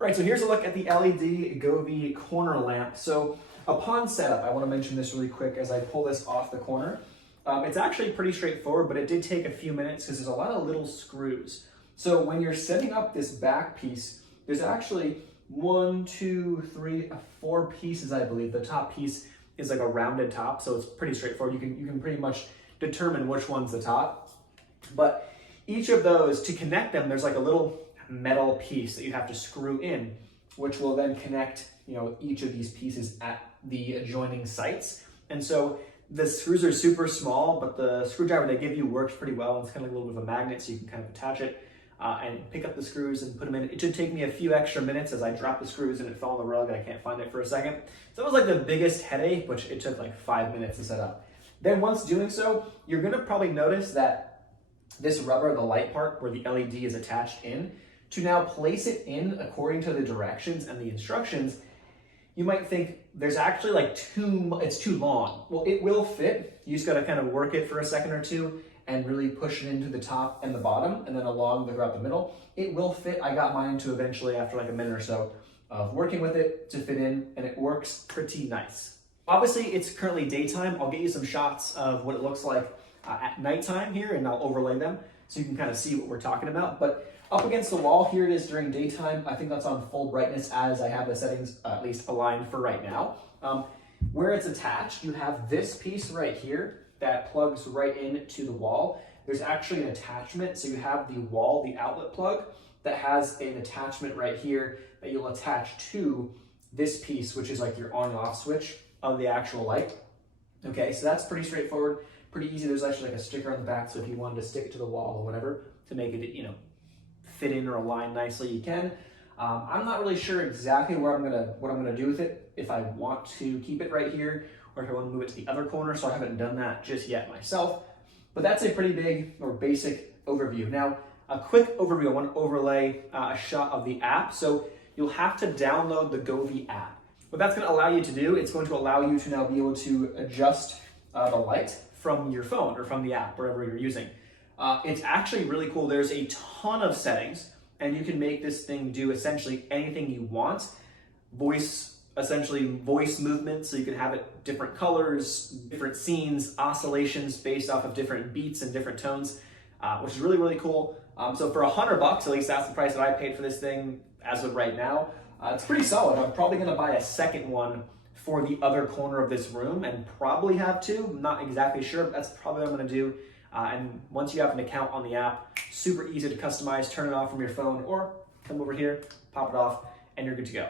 Right, so here's a look at the LED Govee corner lamp. So upon setup, I want to mention this really quick as I pull this off the corner. It's actually pretty straightforward, but it did take a few minutes because there's a lot of little screws. So when you're setting up this back piece, there's actually 1, 2, 3, 4 pieces, I believe. The top piece is like a rounded top, so it's pretty straightforward. You can pretty much determine which one's the top. But each of those, to connect them, there's like a little metal piece that you have to screw in, which will then connect, each of these pieces at the adjoining sites. And so the screws are super small, but the screwdriver they give you works pretty well. It's kind of like a little bit of a magnet, so you can kind of attach it and pick up the screws and put them in. It should take me a few extra minutes as I drop the screws and it fell on the rug and I can't find it for a second. So it was like the biggest headache, which it took like 5 minutes to set up. Then once doing so, you're gonna probably notice that this rubber, the light part where the LED is attached in, to now place it in according to the directions and the instructions, you might think there's actually it's too long. Well, it will fit. You just gotta kind of work it for a second or two and really push it into the top and the bottom and then throughout the middle. It will fit. I got mine to eventually, after like a minute or so of working with it, to fit in, and it works pretty nice. Obviously, it's currently daytime. I'll get you some shots of what it looks like at nighttime here, and I'll overlay them so you can kind of see what we're talking about. But up against the wall, here it is during daytime. I think that's on full brightness as I have the settings at least aligned for right now. Where it's attached, you have this piece right here that plugs right into the wall. There's actually an attachment. So you have the outlet plug that has an attachment right here that you'll attach to this piece, which is like your on and off switch of the actual light. Okay, so that's pretty straightforward, pretty easy. There's actually like a sticker on the back, so if you wanted to stick it to the wall or whatever to make it, fit in or align nicely, you can. I'm not really sure exactly what I'm gonna do with it, if I want to keep it right here or if I want to move it to the other corner, so I haven't done that just yet myself. But that's a pretty big or basic overview. Now, a quick overview, I want to overlay a shot of the app. So you'll have to download the Govee app. What that's going to allow you to do, it's going to allow you to now be able to adjust the light from your phone or from the app, wherever you're using. It's actually really cool. There's a ton of settings, and you can make this thing do essentially anything you want. Voice movement, so you can have it different colors, different scenes, oscillations based off of different beats and different tones, which is really, really cool. So for $100, at least that's the price that I paid for this thing as of right now. It's pretty solid. I'm probably gonna buy a second one for the other corner of this room and probably have two. I'm not exactly sure, but that's probably what I'm gonna do. And once you have an account on the app, super easy to customize, turn it off from your phone, or come over here, pop it off, and you're good to go.